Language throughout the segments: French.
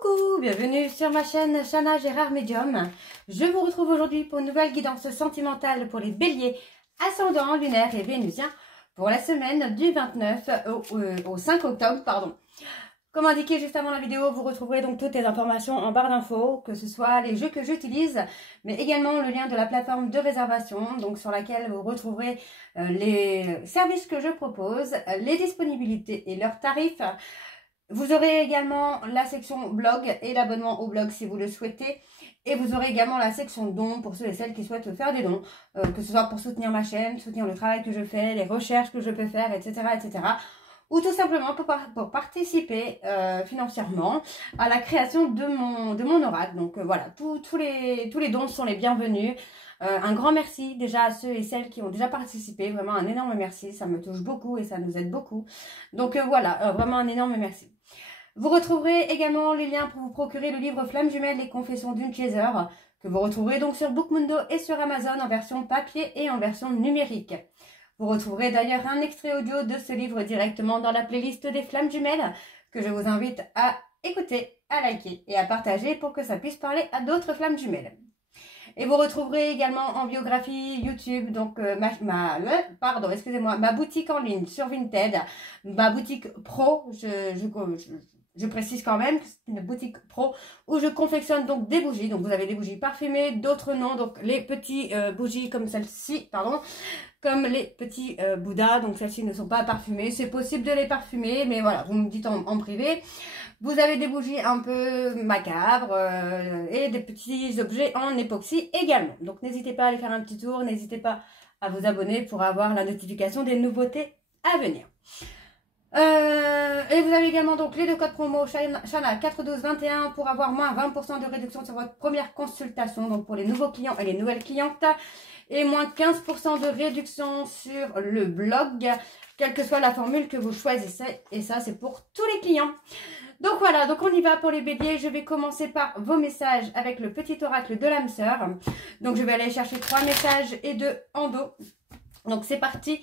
Coucou, bienvenue sur ma chaîne Chana Gérard Medium. Je vous retrouve aujourd'hui pour une nouvelle guidance sentimentale pour les béliers, ascendant, lunaire et vénusien pour la semaine du 29 au 5 octobre. Comme indiqué juste avant la vidéo, vous retrouverez donc toutes les informations en barre d'infos, que ce soit les jeux que j'utilise, mais également le lien de la plateforme de réservation, donc sur laquelle vous retrouverez les services que je propose, les disponibilités et leurs tarifs. Vous aurez également la section blog et l'abonnement au blog si vous le souhaitez. Et vous aurez également la section dons pour ceux et celles qui souhaitent faire des dons, que ce soit pour soutenir ma chaîne, soutenir le travail que je fais, les recherches que je peux faire, etc. etc. Ou tout simplement pour participer financièrement à la création de mon oracle. Donc voilà, tous les dons sont les bienvenus. Un grand merci déjà à ceux et celles qui ont déjà participé. Vraiment un énorme merci, ça me touche beaucoup et ça nous aide beaucoup. Donc voilà, vraiment un énorme merci. Vous retrouverez également les liens pour vous procurer le livre Flammes jumelles, les confessions d'une chaser, que vous retrouverez donc sur Bookmundo et sur Amazon en version papier et en version numérique. Vous retrouverez d'ailleurs un extrait audio de ce livre directement dans la playlist des Flammes jumelles, que je vous invite à écouter, à liker et à partager pour que ça puisse parler à d'autres flammes jumelles. Et vous retrouverez également en biographie YouTube, donc ma boutique en ligne sur Vinted, ma boutique pro, je précise quand même que c'est une boutique pro où je confectionne donc des bougies. Donc vous avez des bougies parfumées, d'autres non, donc les petits bougies comme celle-ci, comme les petits Bouddhas, donc celles-ci ne sont pas parfumées. C'est possible de les parfumer, mais voilà, vous me dites en privé. Vous avez des bougies un peu macabres et des petits objets en époxy également. Donc n'hésitez pas à aller faire un petit tour, n'hésitez pas à vous abonner pour avoir la notification des nouveautés à venir. Et vous avez également donc les deux codes promo Chana 41221 pour avoir moins 20% de réduction sur votre première consultation, donc pour les nouveaux clients et les nouvelles clientes, et moins 15% de réduction sur le blog, quelle que soit la formule que vous choisissez, et ça c'est pour tous les clients. Donc voilà, donc on y va pour les béliers. Je vais commencer par vos messages avec le petit oracle de l'âme sœur. Donc je vais aller chercher 3 messages et 2 en dos. Donc c'est parti,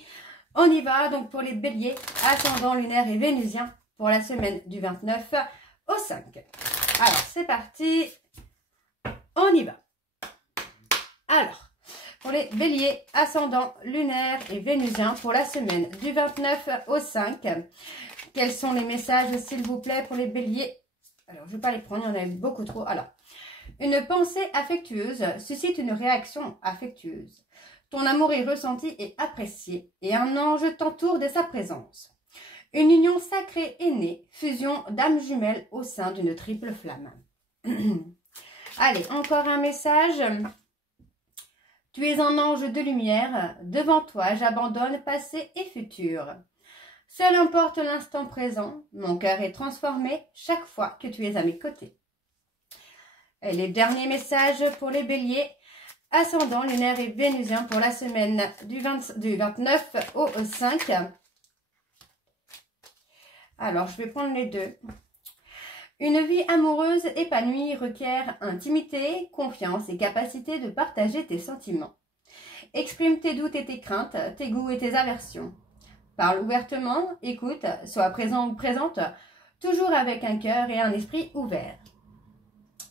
on y va. Donc pour les béliers, ascendant, lunaire et vénusien pour la semaine du 29 au 5. Alors c'est parti, on y va. Alors, pour les béliers, ascendant, lunaire et vénusien pour la semaine du 29 au 5. Quels sont les messages, s'il vous plaît, pour les béliers? Alors, je ne vais pas les prendre, il y en a beaucoup trop. Alors, une pensée affectueuse suscite une réaction affectueuse. Ton amour est ressenti et apprécié, et un ange t'entoure de sa présence. Une union sacrée est née, fusion d'âmes jumelles au sein d'une triple flamme. Allez, encore un message. Tu es un ange de lumière, devant toi j'abandonne passé et futur. Seul importe l'instant présent, mon cœur est transformé chaque fois que tu es à mes côtés. Et les derniers messages pour les béliers, ascendant, lunaire et vénusien pour la semaine du 29 au 5. Alors, je vais prendre les deux. Une vie amoureuse épanouie requiert intimité, confiance et capacité de partager tes sentiments. Exprime tes doutes et tes craintes, tes goûts et tes aversions. Parle ouvertement, écoute, sois présent ou présente, toujours avec un cœur et un esprit ouvert.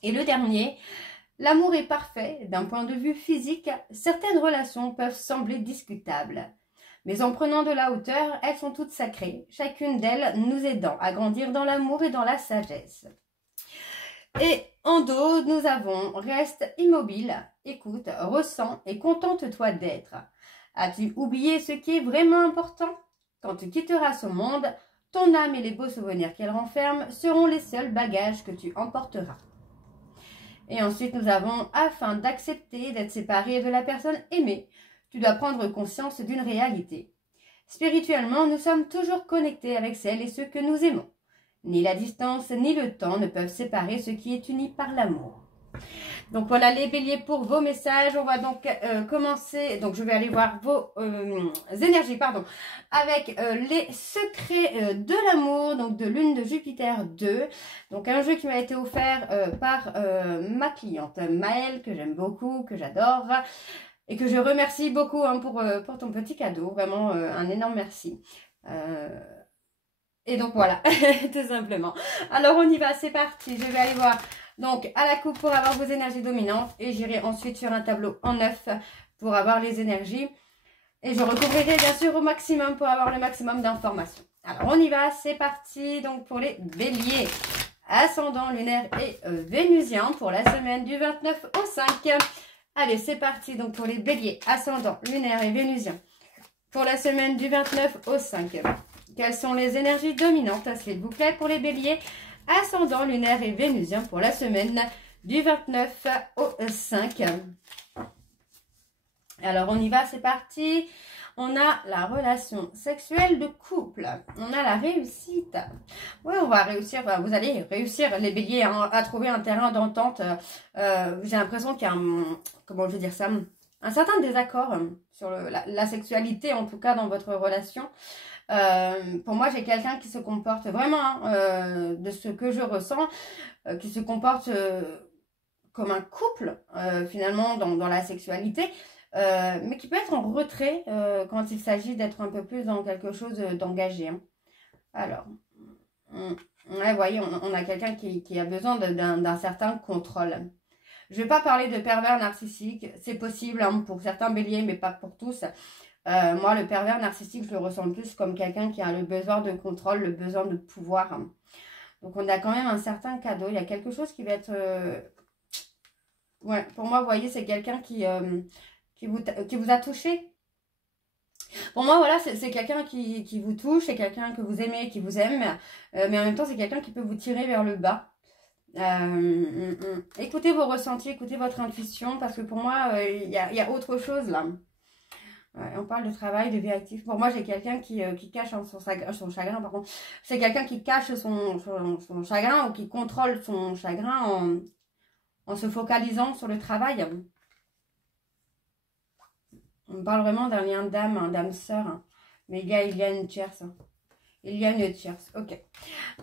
Et le dernier, l'amour est parfait. D'un point de vue physique, certaines relations peuvent sembler discutables. Mais en prenant de la hauteur, elles sont toutes sacrées, chacune d'elles nous aidant à grandir dans l'amour et dans la sagesse. Et en dos, nous avons « Reste immobile, écoute, ressens et contente-toi d'être ». As-tu oublié ce qui est vraiment important? Quand tu quitteras ce monde, ton âme et les beaux souvenirs qu'elle renferme seront les seuls bagages que tu emporteras. Et ensuite, nous avons « Afin d'accepter d'être séparé de la personne aimée, tu dois prendre conscience d'une réalité. Spirituellement, nous sommes toujours connectés avec celles et ceux que nous aimons. Ni la distance ni le temps ne peuvent séparer ce qui est uni par l'amour. » Donc voilà les béliers pour vos messages. On va donc commencer. Donc je vais aller voir vos énergies, avec les secrets de l'amour, donc de Lune de Jupiter 2. Donc un jeu qui m'a été offert par ma cliente Maëlle, que j'aime beaucoup, que j'adore. Et que je remercie beaucoup pour ton petit cadeau. Vraiment un énorme merci. Et donc voilà, tout simplement. Alors on y va, c'est parti. Je vais aller voir donc à la coupe pour avoir vos énergies dominantes. Et j'irai ensuite sur un tableau en 9 pour avoir les énergies. Et je recouvrirai bien sûr au maximum pour avoir le maximum d'informations. Alors on y va, c'est parti. Donc pour les béliers, ascendant lunaire et vénusien pour la semaine du 29 au 5. Allez, c'est parti. Donc pour les béliers, ascendant lunaire et vénusien pour la semaine du 29 au 5. Quelles sont les énergies dominantes, s'il vous plaît, pour les béliers, ascendant lunaire et vénusien pour la semaine du 29 au 5. Alors, on y va, c'est parti. On a la relation sexuelle de couple. On a la réussite. Oui, on va réussir. Vous allez réussir, les béliers, hein, à trouver un terrain d'entente. J'ai l'impression qu'il y a comment je veux dire ça, un certain désaccord sur la sexualité, en tout cas dans votre relation. Pour moi, j'ai quelqu'un qui se comporte vraiment, de ce que je ressens, qui se comporte comme un couple, finalement, dans la sexualité. Mais qui peut être en retrait quand il s'agit d'être un peu plus dans quelque chose d'engagé. Hein. Alors, ouais, vous voyez, on a quelqu'un qui a besoin d'un certain contrôle. Je ne vais pas parler de pervers narcissique, c'est possible hein, pour certains béliers, mais pas pour tous. Moi, le pervers narcissique, je le ressens plus comme quelqu'un qui a le besoin de contrôle, le besoin de pouvoir. Hein. Donc, on a quand même un certain cadeau. Il y a quelque chose qui va être... Ouais, pour moi, vous voyez, c'est quelqu'un qui vous a touché. Pour moi, voilà, c'est quelqu'un qui vous touche, c'est quelqu'un que vous aimez, qui vous aime, mais en même temps, c'est quelqu'un qui peut vous tirer vers le bas. Écoutez vos ressentis, écoutez votre intuition, parce que pour moi, il y a autre chose là. On parle de travail, de vie active. Pour moi, j'ai quelqu'un qui cache son chagrin, par contre. C'est quelqu'un qui cache son chagrin ou qui contrôle son chagrin en se focalisant sur le travail. On parle vraiment d'un lien d'âme, un d'âme-sœur. Hein. Mais il y a une tierce. Hein. Il y a une tierce. Ok.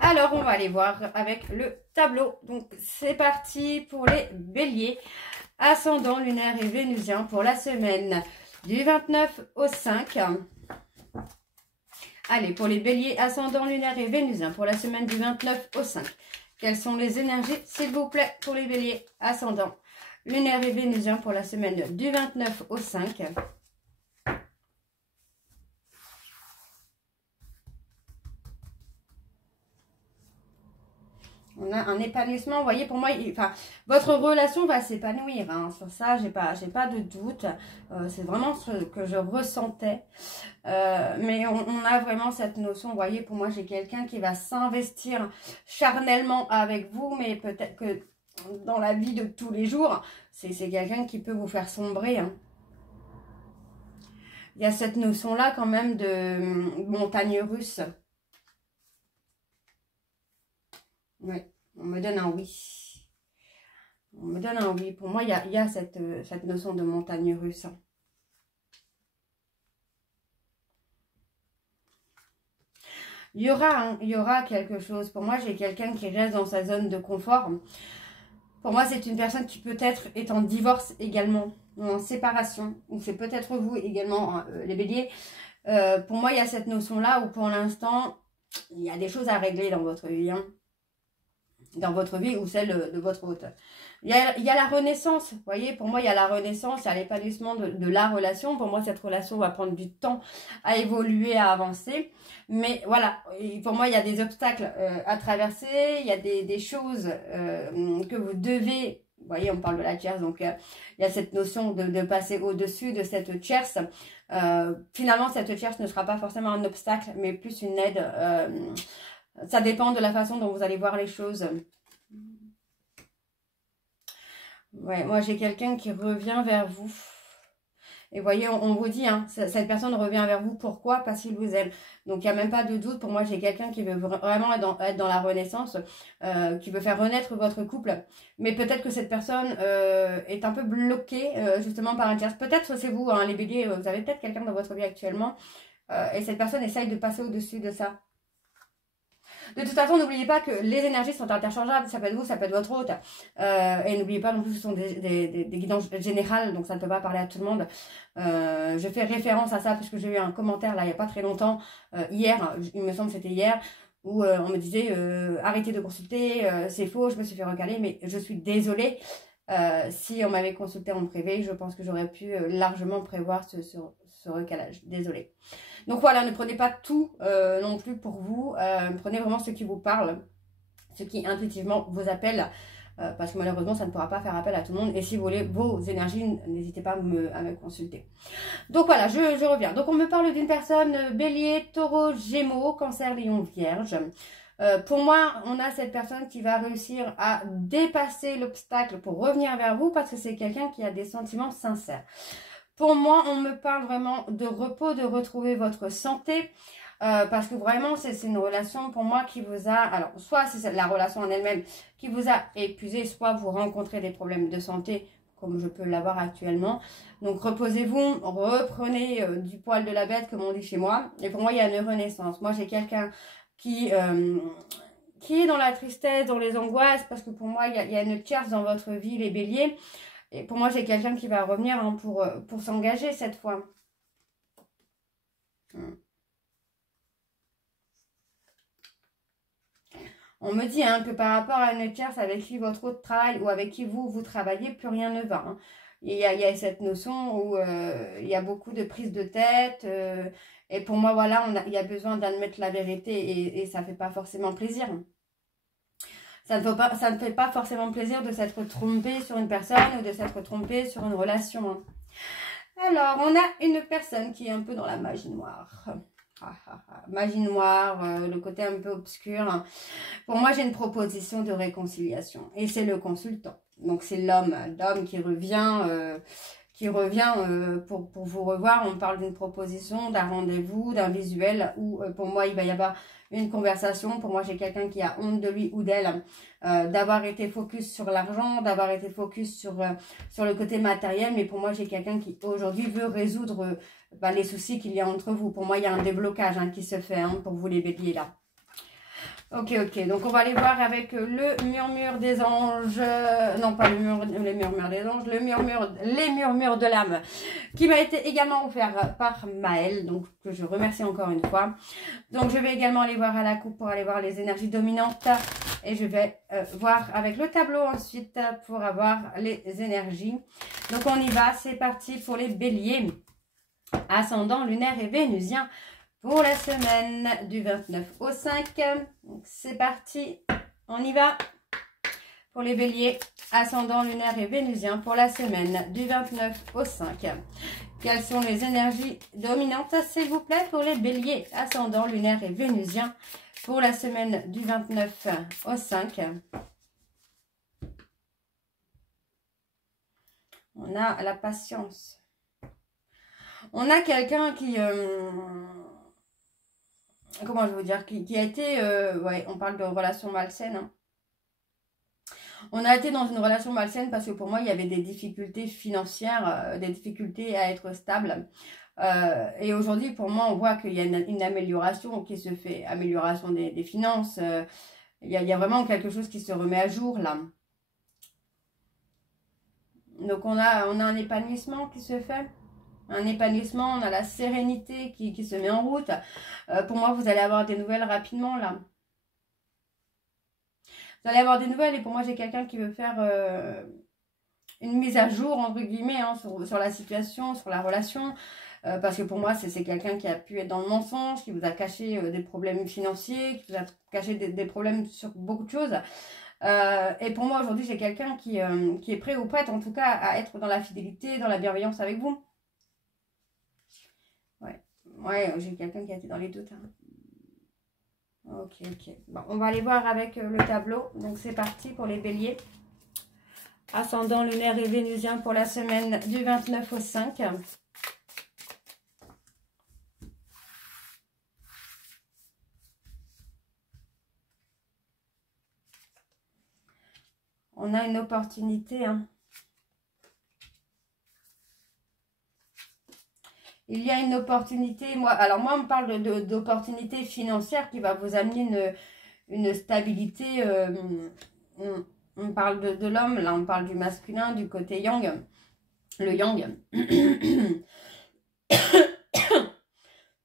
Alors, on va aller voir avec le tableau. Donc, c'est parti pour les béliers. Ascendant lunaire et vénusien pour la semaine du 29 au 5. Allez, pour les béliers, ascendant lunaire et vénusien pour la semaine du 29 au 5. Quelles sont les énergies, s'il vous plaît, pour les béliers, ascendant lunaire et vénusien pour la semaine du 29 au 5. On a un épanouissement, vous voyez, pour moi, votre relation va s'épanouir, hein. Sur ça, j'ai pas de doute, c'est vraiment ce que je ressentais, mais on a vraiment cette notion, vous voyez, pour moi, j'ai quelqu'un qui va s'investir charnellement avec vous, mais peut-être que dans la vie de tous les jours, c'est quelqu'un qui peut vous faire sombrer, hein. Il y a cette notion-là quand même de montagne russe. Oui, on me donne un oui. On me donne un oui. Pour moi, il y a cette notion de montagne russe. Il y aura quelque chose. Pour moi, j'ai quelqu'un qui reste dans sa zone de confort. Pour moi, c'est une personne qui peut-être est en divorce également, ou en séparation, ou c'est peut-être vous également, hein, les béliers. Pour moi, il y a cette notion-là où pour l'instant, il y a des choses à régler dans votre vie, hein. Dans votre vie ou celle de votre hôte. Il y a la renaissance, vous voyez, pour moi il y a la renaissance, il y a l'épanouissement de la relation. Pour moi cette relation va prendre du temps à évoluer, à avancer. Mais voilà, pour moi il y a des obstacles à traverser, il y a des choses que vous devez, vous voyez on parle de la tierce, donc il y a cette notion de passer au-dessus de cette tierce. Finalement cette tierce ne sera pas forcément un obstacle, mais plus une aide. Ça dépend de la façon dont vous allez voir les choses. Ouais, moi, j'ai quelqu'un qui revient vers vous. Et vous voyez, on vous dit, hein, cette personne revient vers vous. Pourquoi? Parce qu'il vous aime. Donc, il n'y a même pas de doute. Pour moi, j'ai quelqu'un qui veut vraiment être dans la renaissance, qui veut faire renaître votre couple. Mais peut-être que cette personne est un peu bloquée, justement, par un tiers. Peut-être c'est vous, hein, les béliers, vous avez peut-être quelqu'un dans votre vie actuellement. Et cette personne essaye de passer au-dessus de ça. De toute façon, n'oubliez pas que les énergies sont interchangeables. Ça peut être vous, ça peut être votre hôte. Et n'oubliez pas non plus que ce sont des guidances générales, donc ça ne peut pas parler à tout le monde. Je fais référence à ça parce que j'ai eu un commentaire là il n'y a pas très longtemps, hier, il me semble que c'était hier, où on me disait arrêtez de consulter, c'est faux, je me suis fait recaler, mais je suis désolée. Si on m'avait consulté en privé, je pense que j'aurais pu largement prévoir ce recalage. Désolée. Donc voilà, ne prenez pas tout non plus pour vous. Prenez vraiment ce qui vous parle, ce qui intuitivement vous appelle. Parce que malheureusement, ça ne pourra pas faire appel à tout le monde. Et si vous voulez vos énergies, n'hésitez pas à me consulter. Donc voilà, je reviens. Donc on me parle d'une personne bélier, taureau, gémeaux, cancer, lion, vierge. Pour moi, on a cette personne qui va réussir à dépasser l'obstacle pour revenir vers vous parce que c'est quelqu'un qui a des sentiments sincères. Pour moi, on me parle vraiment de repos, de retrouver votre santé. Parce que vraiment, c'est une relation pour moi qui vous a... Alors, soit c'est la relation en elle-même qui vous a épuisé, soit vous rencontrez des problèmes de santé, comme je peux l'avoir actuellement. Donc, reposez-vous, reprenez du poil de la bête, comme on dit chez moi. Et pour moi, il y a une renaissance. Moi, j'ai quelqu'un qui est dans la tristesse, dans les angoisses, parce que pour moi, il y a une tierce dans votre vie, les béliers. Et pour moi, j'ai quelqu'un qui va revenir hein, pour s'engager cette fois. On me dit hein, que par rapport à une tierce avec qui votre autre travaille ou avec qui vous travaillez, plus rien ne va. Hein. Il y a cette notion où il y a beaucoup de prise de tête. Et pour moi, voilà, il y a besoin d'admettre la vérité et ça ne fait pas forcément plaisir. Ça ne fait pas forcément plaisir de s'être trompé sur une personne ou de s'être trompé sur une relation. Hein. Alors, on a une personne qui est un peu dans la magie noire. Magie noire, le côté un peu obscur. Pour moi, j'ai une proposition de réconciliation. Et c'est le consultant. Donc, c'est l'homme qui revient, pour vous revoir. On parle d'une proposition, d'un rendez-vous, d'un visuel où, pour moi, il va y avoir une conversation. Pour moi, j'ai quelqu'un qui a honte de lui ou d'elle, d'avoir été focus sur l'argent, d'avoir été focus sur le côté matériel. Mais pour moi, j'ai quelqu'un qui, aujourd'hui, veut résoudre les soucis qu'il y a entre vous. Pour moi, il y a un déblocage hein, qui se fait hein, pour vous les béliers là. Ok, donc on va aller voir avec le murmure des anges, non pas les murmures des anges, les murmures de l'âme, qui m'a été également offert par Maëlle, donc que je remercie encore une fois. Donc je vais également aller voir à la coupe pour aller voir les énergies dominantes, et je vais voir avec le tableau ensuite pour avoir les énergies. Donc on y va, c'est parti pour les béliers, ascendant lunaire et vénusien. Pour la semaine du 29 au 5, c'est parti, on y va. Pour les béliers, ascendant lunaire et vénusien, pour la semaine du 29 au 5. Quelles sont les énergies dominantes, s'il vous plaît, pour les béliers, ascendant lunaire et vénusien, pour la semaine du 29 au 5. On a la patience. On a quelqu'un qui... comment je veux dire, qui a été, ouais, on parle de relation malsaine. Hein. On a été dans une relation malsaine parce que pour moi, il y avait des difficultés financières, des difficultés à être stable. Et aujourd'hui, pour moi, on voit qu'il y a une amélioration qui se fait, amélioration des finances. Il y a vraiment quelque chose qui se remet à jour là. Donc on a un épanouissement qui se fait. Un épanouissement, on a la sérénité qui se met en route. Pour moi, vous allez avoir des nouvelles rapidement, là. Vous allez avoir des nouvelles et pour moi, j'ai quelqu'un qui veut faire une mise à jour, entre guillemets, hein, sur la situation, sur la relation. Parce que pour moi, c'est quelqu'un qui a pu être dans le mensonge, qui vous a caché des problèmes financiers, qui vous a caché des problèmes sur beaucoup de choses. Et pour moi, aujourd'hui, j'ai quelqu'un qui est prêt ou prête, en tout cas, à être dans la fidélité, dans la bienveillance avec vous. Ouais, j'ai quelqu'un qui a été dans les doutes. Hein. Ok. Bon, on va aller voir avec le tableau. Donc, c'est parti pour les béliers. Ascendant lunaire et vénusien pour la semaine du 29 au 5. On a une opportunité, hein. Il y a une opportunité, alors moi on me parle d'opportunité financière qui va vous amener une stabilité, on parle de l'homme, là on parle du masculin, du côté yang, le yang,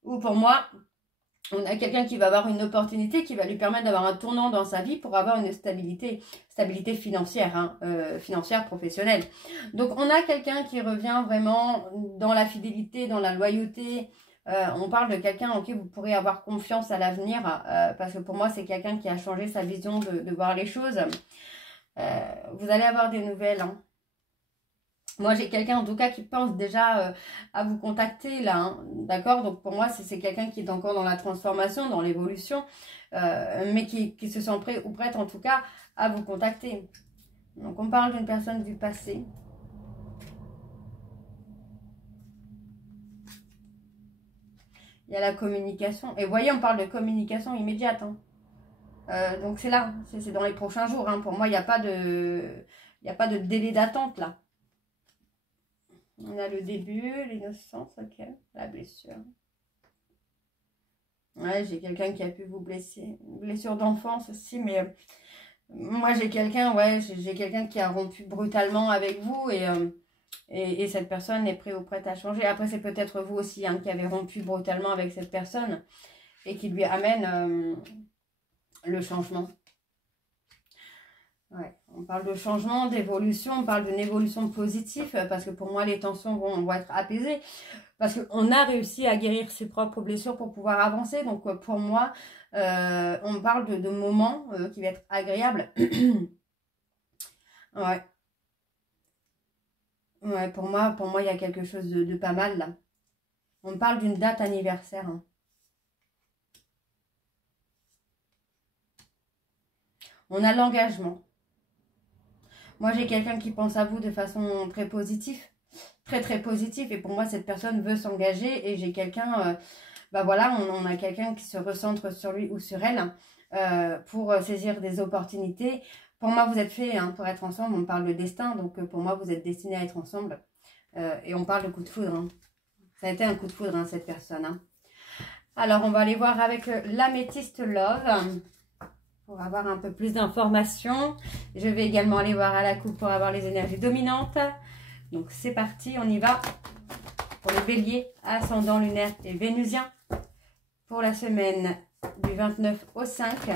ou pour moi, On a quelqu'un qui va avoir une opportunité qui va lui permettre d'avoir un tournant dans sa vie pour avoir une stabilité financière, hein, financière, professionnelle. Donc, on a quelqu'un qui revient vraiment dans la fidélité, dans la loyauté. On parle de quelqu'un en qui vous pourrez avoir confiance à l'avenir, parce que pour moi, c'est quelqu'un qui a changé sa vision de voir les choses. Vous allez avoir des nouvelles, hein. Moi, j'ai quelqu'un en tout cas qui pense déjà à vous contacter là, hein, d'accord? Donc pour moi, c'est quelqu'un qui est encore dans la transformation, dans l'évolution, mais qui se sent prêt ou prête en tout cas à vous contacter. Donc on parle d'une personne du passé. Il y a la communication. Et vous voyez, on parle de communication immédiate, hein. Donc c'est là, c'est dans les prochains jours, hein. Pour moi, il n'y a pas de délai d'attente là. On a le début, l'innocence, ok, la blessure. Ouais, j'ai quelqu'un qui a pu vous blesser. Une blessure d'enfance aussi, mais moi j'ai quelqu'un, ouais, j'ai quelqu'un qui a rompu brutalement avec vous et cette personne est prête ou prête à changer. Après, c'est peut-être vous aussi, hein, qui avez rompu brutalement avec cette personne et qui lui amène le changement. Ouais, on parle de changement, d'évolution, on parle d'une évolution positive parce que pour moi, les tensions vont être apaisées parce qu'on a réussi à guérir ses propres blessures pour pouvoir avancer. Donc, pour moi, on parle de moments qui vont être agréables. Ouais. Ouais, pour moi, il y a quelque chose de pas mal là. On parle d'une date anniversaire, hein. On a l'engagement. Moi, j'ai quelqu'un qui pense à vous de façon très positive. Très, très positive. Et pour moi, cette personne veut s'engager. Et j'ai quelqu'un... bah voilà, on a quelqu'un qui se recentre sur lui ou sur elle pour saisir des opportunités. Pour moi, vous êtes fait hein, pour être ensemble. On parle de destin. Donc, pour moi, vous êtes destinés à être ensemble. Et on parle de coup de foudre. Hein. Ça a été un coup de foudre, hein, cette personne. Hein. Alors, on va aller voir avec l'améthyste Love. Pour avoir un peu plus d'informations. Je vais également aller voir à la coupe pour avoir les énergies dominantes. Donc c'est parti, on y va pour les béliers, ascendant lunaire et vénusien. Pour la semaine du 29 au 5.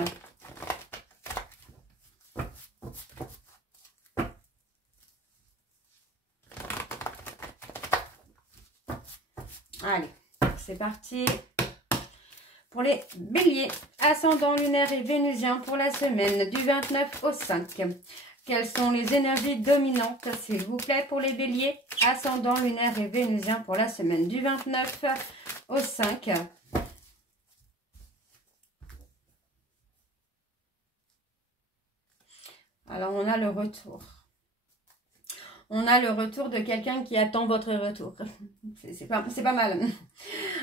Allez, c'est parti. Pour les béliers, ascendant lunaire et vénusien pour la semaine du 29 au 5. Quelles sont les énergies dominantes, s'il vous plaît, pour les béliers, ascendant lunaire et vénusien pour la semaine du 29 au 5. Alors, on a le retour. On a le retour de quelqu'un qui attend votre retour. C'est pas mal.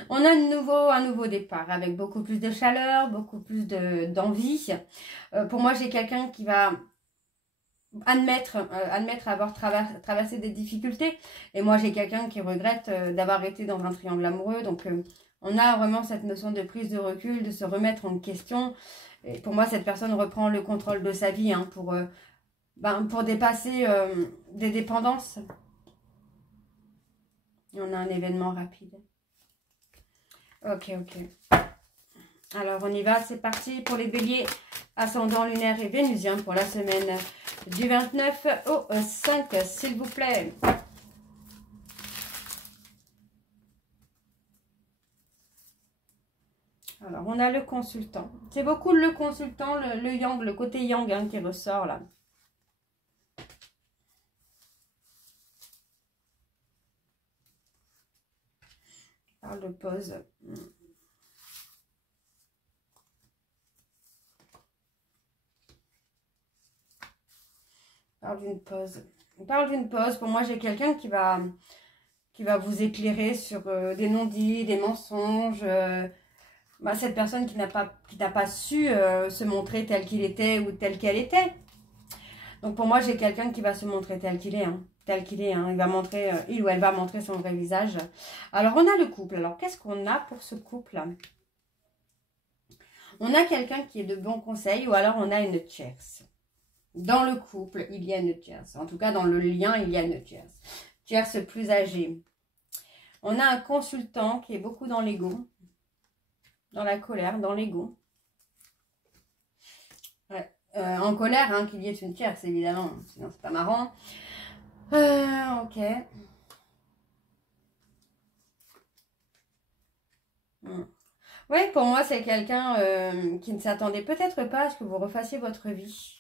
On a un nouveau départ avec beaucoup plus de chaleur, beaucoup plus d'envie. Pour moi, j'ai quelqu'un qui va admettre avoir traversé des difficultés. Et moi, j'ai quelqu'un qui regrette d'avoir été dans un triangle amoureux. Donc, on a vraiment cette notion de prise de recul, de se remettre en question. Et pour moi, cette personne reprend le contrôle de sa vie hein, pour dépasser des dépendances. On a un événement rapide. Ok. Alors, on y va. C'est parti pour les béliers, ascendant lunaire et vénusien pour la semaine du 29 au 5, s'il vous plaît. Alors, on a le consultant. C'est beaucoup le consultant, le yang, le côté yang hein, qui ressort là. On parle de pause. On parle d'une pause. On parle d'une pause. Pour moi, j'ai quelqu'un qui va vous éclairer sur des non-dits, des mensonges. Cette personne qui n'a pas su se montrer tel qu'il était ou telle qu'elle était. Donc pour moi, j'ai quelqu'un qui va se montrer tel qu'il est. Hein. Tel qu'il est. Hein. Il ou elle va montrer son vrai visage. Alors, on a le couple. Alors, qu'est-ce qu'on a pour ce couple? On a quelqu'un qui est de bons conseils ou alors on a une tierce. Dans le couple, il y a une tierce. En tout cas, dans le lien, il y a une tierce. Tierce plus âgée. On a un consultant qui est beaucoup dans l'ego. dans la colère, dans l'ego. Ouais. En colère, hein, qu'il y ait une tierce, évidemment, sinon c'est pas marrant. Ok. Oui, pour moi, c'est quelqu'un qui ne s'attendait peut-être pas à ce que vous refassiez votre vie.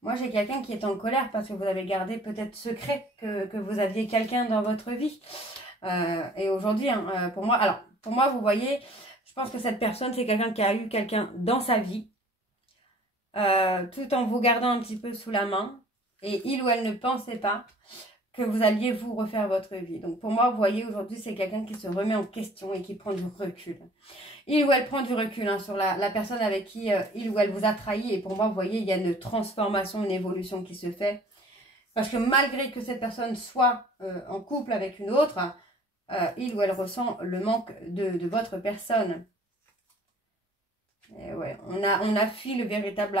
Moi, j'ai quelqu'un qui est en colère parce que vous avez gardé peut-être secret que vous aviez quelqu'un dans votre vie. Et aujourd'hui, hein, pour moi, vous voyez, je pense que cette personne, c'est quelqu'un qui a eu quelqu'un dans sa vie, tout en vous gardant un petit peu sous la main. Et il ou elle ne pensait pas que vous alliez vous refaire votre vie. Donc pour moi, vous voyez, aujourd'hui, c'est quelqu'un qui se remet en question et qui prend du recul. Il ou elle prend du recul hein, sur la personne avec qui il ou elle vous a trahi. Et pour moi, vous voyez, il y a une transformation, une évolution qui se fait. Parce que malgré que cette personne soit en couple avec une autre, il ou elle ressent le manque de votre personne. Et ouais, on a fui le véritable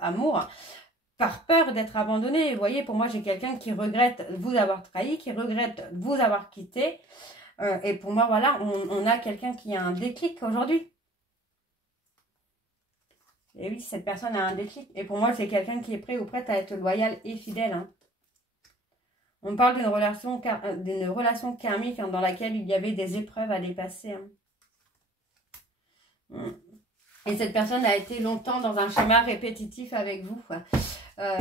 amour par peur d'être abandonné. Vous voyez, pour moi, j'ai quelqu'un qui regrette vous avoir trahi, qui regrette vous avoir quitté. Et pour moi, voilà, on a quelqu'un qui a un déclic aujourd'hui. Et oui, cette personne a un déclic. Et pour moi, c'est quelqu'un qui est prêt ou prête à être loyal et fidèle. Hein. On parle d'une relation karmique hein, dans laquelle il y avait des épreuves à dépasser. Hein. Et cette personne a été longtemps dans un schéma répétitif avec vous.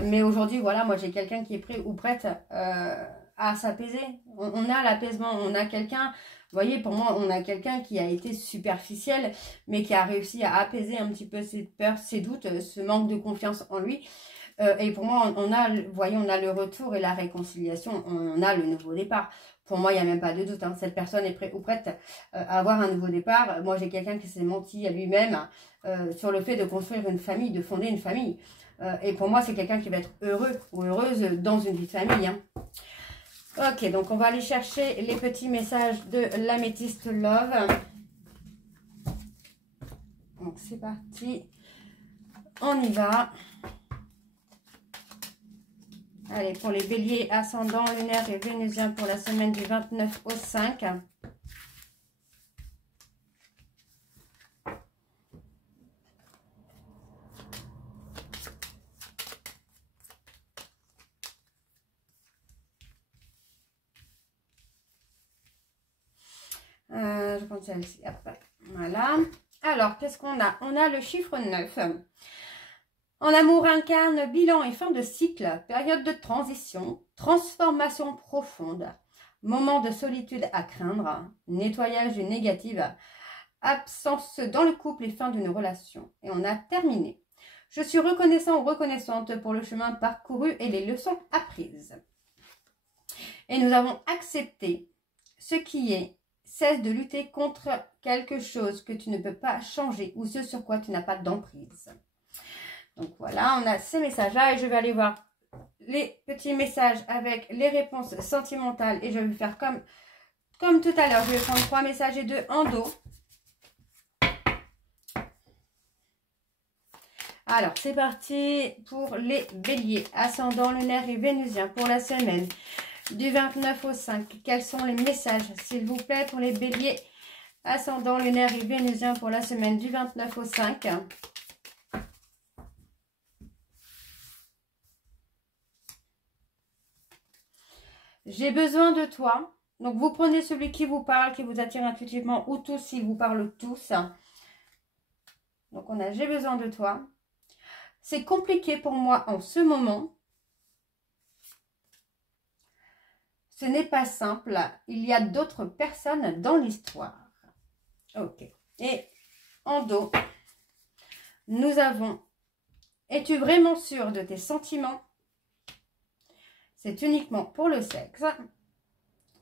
Mais aujourd'hui, voilà, moi j'ai quelqu'un qui est prêt ou prête à s'apaiser. On a l'apaisement, on a quelqu'un, vous voyez, pour moi, on a quelqu'un qui a été superficiel, mais qui a réussi à apaiser un petit peu ses peurs, ses doutes, ce manque de confiance en lui. Et pour moi, vous voyez, on a le retour et la réconciliation, on a le nouveau départ. Pour moi, il n'y a même pas de doute. Hein. Cette personne est prête ou prête à avoir un nouveau départ. Moi, j'ai quelqu'un qui s'est menti à lui-même sur le fait de construire une famille, de fonder une famille. Et pour moi, c'est quelqu'un qui va être heureux ou heureuse dans une vie de famille. Hein. Ok, donc on va aller chercher les petits messages de l'Améthyste Love. Donc c'est parti. On y va. Allez, pour les béliers, ascendant, lunaire et vénusien pour la semaine du 29 au 5. Je prends celle-ci après. Voilà. Alors, qu'est-ce qu'on a? On a le chiffre 9. En amour incarne bilan et fin de cycle, période de transition, transformation profonde, moment de solitude à craindre, nettoyage du négatif, absence dans le couple et fin d'une relation. Et on a terminé. Je suis reconnaissant ou reconnaissante pour le chemin parcouru et les leçons apprises. Et nous avons accepté ce qui est. Cesse de lutter contre quelque chose que tu ne peux pas changer ou ce sur quoi tu n'as pas d'emprise. Donc voilà, on a ces messages-là et je vais aller voir les petits messages avec les réponses sentimentales et je vais faire comme tout à l'heure. Je vais prendre 3 messages et 2 en dos. Alors, c'est parti pour les béliers, ascendant, lunaire et vénusien pour la semaine du 29 au 5. Quels sont les messages, s'il vous plaît, pour les béliers, ascendant, lunaire et vénusien pour la semaine du 29 au 5. J'ai besoin de toi. Donc, vous prenez celui qui vous parle, qui vous attire intuitivement, ou tous, s'ils vous parlent tous. Donc, on a « j'ai besoin de toi ». C'est compliqué pour moi en ce moment. Ce n'est pas simple. Il y a d'autres personnes dans l'histoire. Ok. Et en dos, nous avons « Es-tu vraiment sûr de tes sentiments ?» C'est uniquement pour le sexe.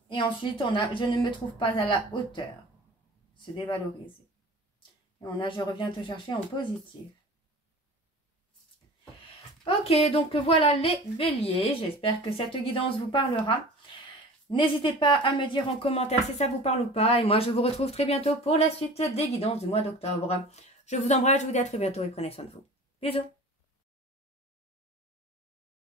Et ensuite, on a « Je ne me trouve pas à la hauteur ». Se dévaloriser. Et on a « Je reviens te chercher en positif ». Ok, donc voilà les béliers. J'espère que cette guidance vous parlera. N'hésitez pas à me dire en commentaire si ça vous parle ou pas. Et moi, je vous retrouve très bientôt pour la suite des guidances du mois d'octobre. Je vous embrasse, je vous dis à très bientôt et prenez soin de vous. Bisous.